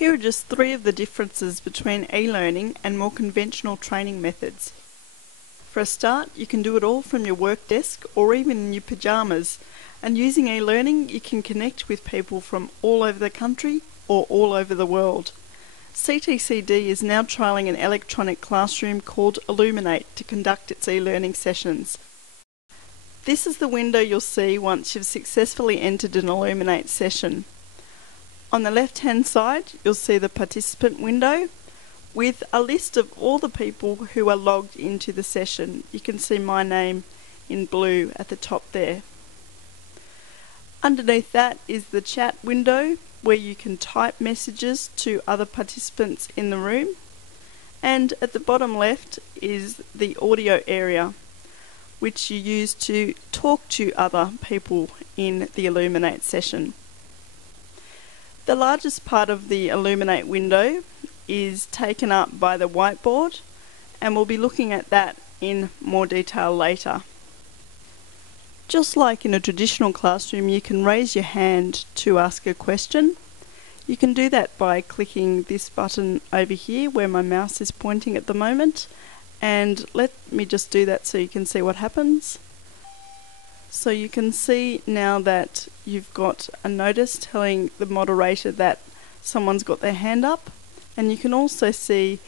Here are just three of the differences between e-learning and more conventional training methods. For a start, you can do it all from your work desk or even in your pyjamas, and using e-learning you can connect with people from all over the country or all over the world. CTCD is now trialling an electronic classroom called Elluminate to conduct its e-learning sessions. This is the window you'll see once you've successfully entered an Elluminate session. On the left-hand side, you'll see the participant window with a list of all the people who are logged into the session. You can see my name in blue at the top there. Underneath that is the chat window where you can type messages to other participants in the room. And at the bottom left is the audio area, which you use to talk to other people in the Elluminate session. The largest part of the Elluminate window is taken up by the whiteboard, and we'll be looking at that in more detail later. Just like in a traditional classroom, you can raise your hand to ask a question. You can do that by clicking this button over here where my mouse is pointing at the moment, and let me just do that so you can see what happens. So you can see now that you've got a notice telling the moderator that someone's got their hand up, and you can also see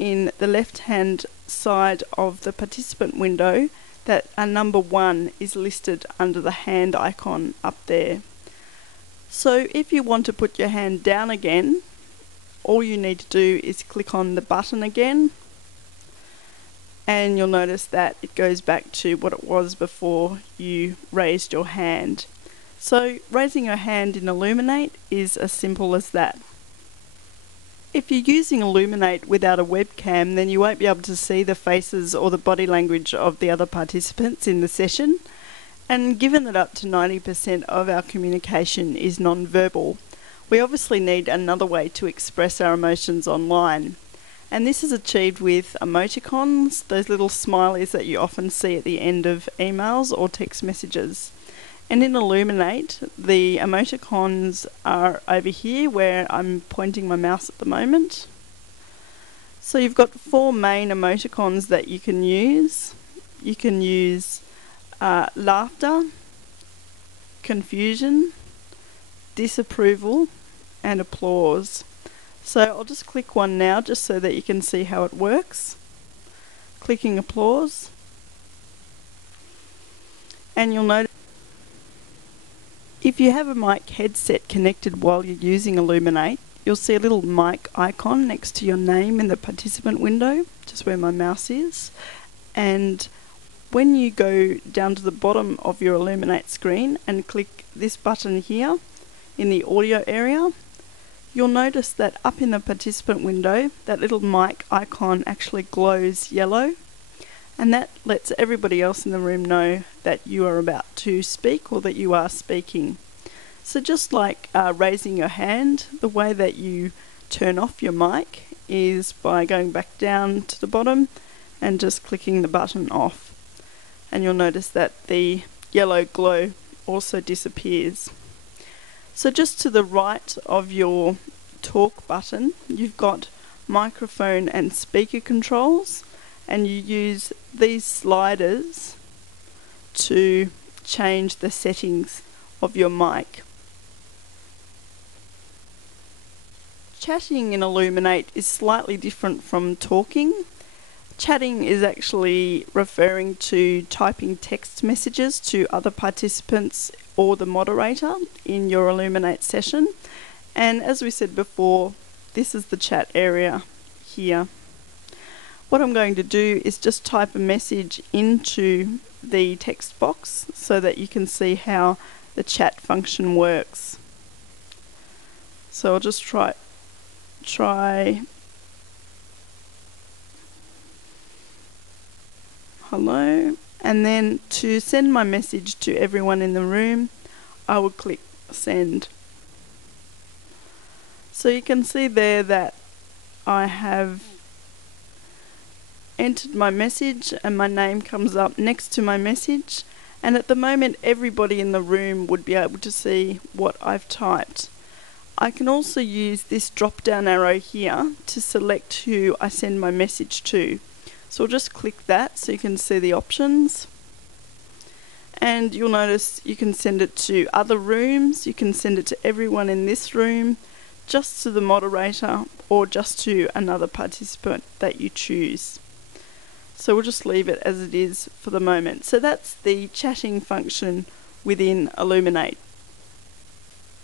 in the left hand side of the participant window that a number 1 is listed under the hand icon up there. So if you want to put your hand down again, all you need to do is click on the button again, and you'll notice that it goes back to what it was before you raised your hand. So raising your hand in Elluminate is as simple as that. If you're using Elluminate without a webcam, then you won't be able to see the faces or the body language of the other participants in the session. And given that up to 90% of our communication is non-verbal, we obviously need another way to express our emotions online. And this is achieved with emoticons, those little smileys that you often see at the end of emails or text messages. And in Elluminate, the emoticons are over here where I'm pointing my mouse at the moment. So you've got 4 main emoticons that you can use. You can use laughter, confusion, disapproval, and applause. So I'll just click one now just so that you can see how it works. Clicking applause, and you'll notice if you have a mic headset connected while you're using Elluminate, you'll see a little mic icon next to your name in the participant window, just where my mouse is. And when you go down to the bottom of your Elluminate screen and click this button here in the audio area, you'll notice that up in the participant window, that little mic icon actually glows yellow, and that lets everybody else in the room know that you are about to speak or that you are speaking. So just like raising your hand, the way that you turn off your mic is by going back down to the bottom and just clicking the button off. And you'll notice that the yellow glow also disappears. So just to the right of your talk button, you've got microphone and speaker controls, and you use these sliders to change the settings of your mic. Chatting in Elluminate is slightly different from talking. Chatting is actually referring to typing text messages to other participants or the moderator in your Elluminate session. And as we said before, this is the chat area here. What I'm going to do is just type a message into the text box so that you can see how the chat function works. So I'll just try hello, and then to send my message to everyone in the room, I will click send. So you can see there that I have entered my message and my name comes up next to my message, and at the moment everybody in the room would be able to see what I've typed. I can also use this drop down arrow here to select who I send my message to. So I'll just click that so you can see the options. And you'll notice you can send it to other rooms, you can send it to everyone in this room, just to the moderator, or just to another participant that you choose. So we'll just leave it as it is for the moment. So that's the chatting function within Elluminate.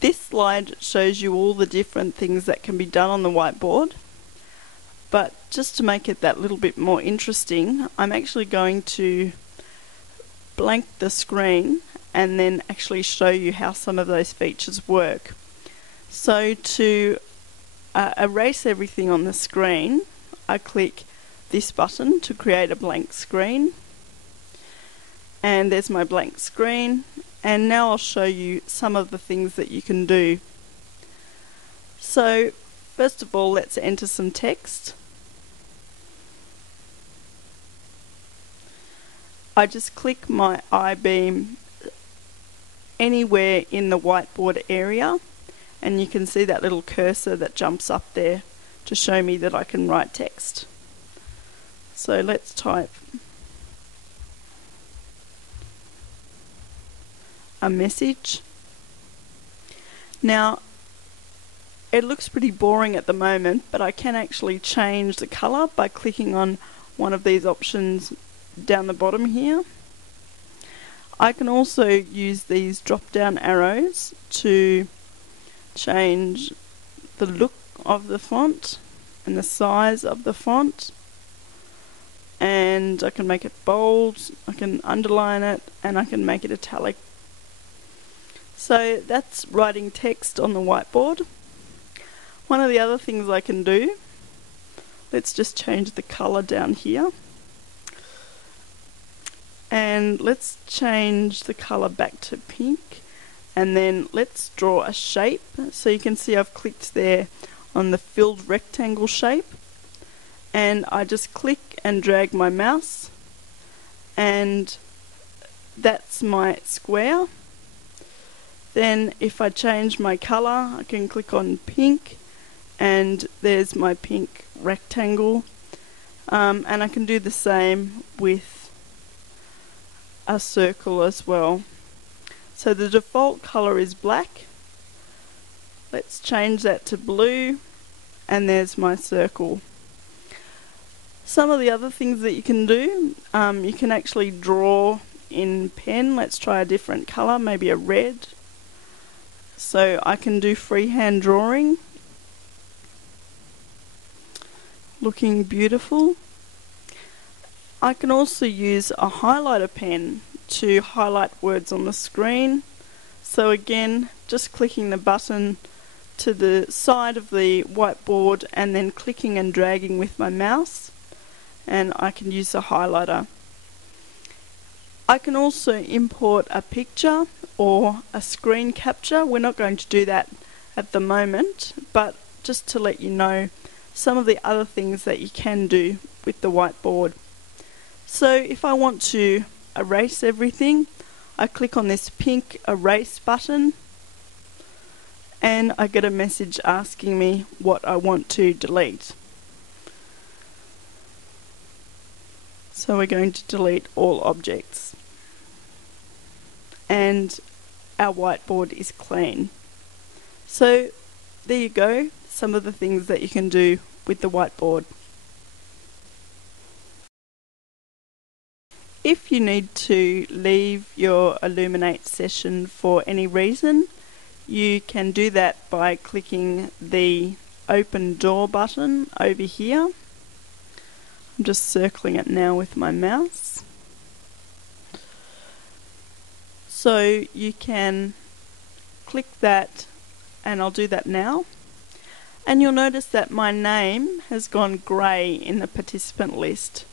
This slide shows you all the different things that can be done on the whiteboard, but just to make it that little bit more interesting, I'm actually going to blank the screen and then actually show you how some of those features work. So to erase everything on the screen, I click this button to create a blank screen, and there's my blank screen. And now I'll show you some of the things that you can do. So first of all, let's enter some text. I just click my I-beam anywhere in the whiteboard area, and you can see that little cursor that jumps up there to show me that I can write text. So let's type a message. Now it looks pretty boring at the moment, but I can actually change the color by clicking on one of these options down the bottom here. I can also use these drop down arrows to change the look of the font and the size of the font, and I can make it bold, I can underline it, and I can make it italic. So that's writing text on the whiteboard. One of the other things I can do, let's just change the color down here, and let's change the color back to pink, and then let's draw a shape. So you can see I've clicked there on the filled rectangle shape, and I just click and drag my mouse, and that's my square. Then if I change my color, I can click on pink, and there's my pink rectangle. And I can do the same with a circle as well. So the default color is black. Let's change that to blue, and there's my circle. Some of the other things that you can do, you can actually draw in pen. Let's try a different color, maybe a red. So I can do freehand drawing, looking beautiful. I can also use a highlighter pen to highlight words on the screen. So again, just clicking the button to the side of the whiteboard and then clicking and dragging with my mouse, and I can use a highlighter. I can also import a picture or a screen capture. We're not going to do that at the moment, but just to let you know some of the other things that you can do with the whiteboard. So if I want to erase everything, I click on this pink erase button, and I get a message asking me what I want to delete. So we're going to delete all objects, and our whiteboard is clean. So there you go, some of the things that you can do with the whiteboard. If you need to leave your Elluminate session for any reason, you can do that by clicking the open door button over here. I'm just circling it now with my mouse. So you can click that, and I'll do that now. And you'll notice that my name has gone grey in the participant list.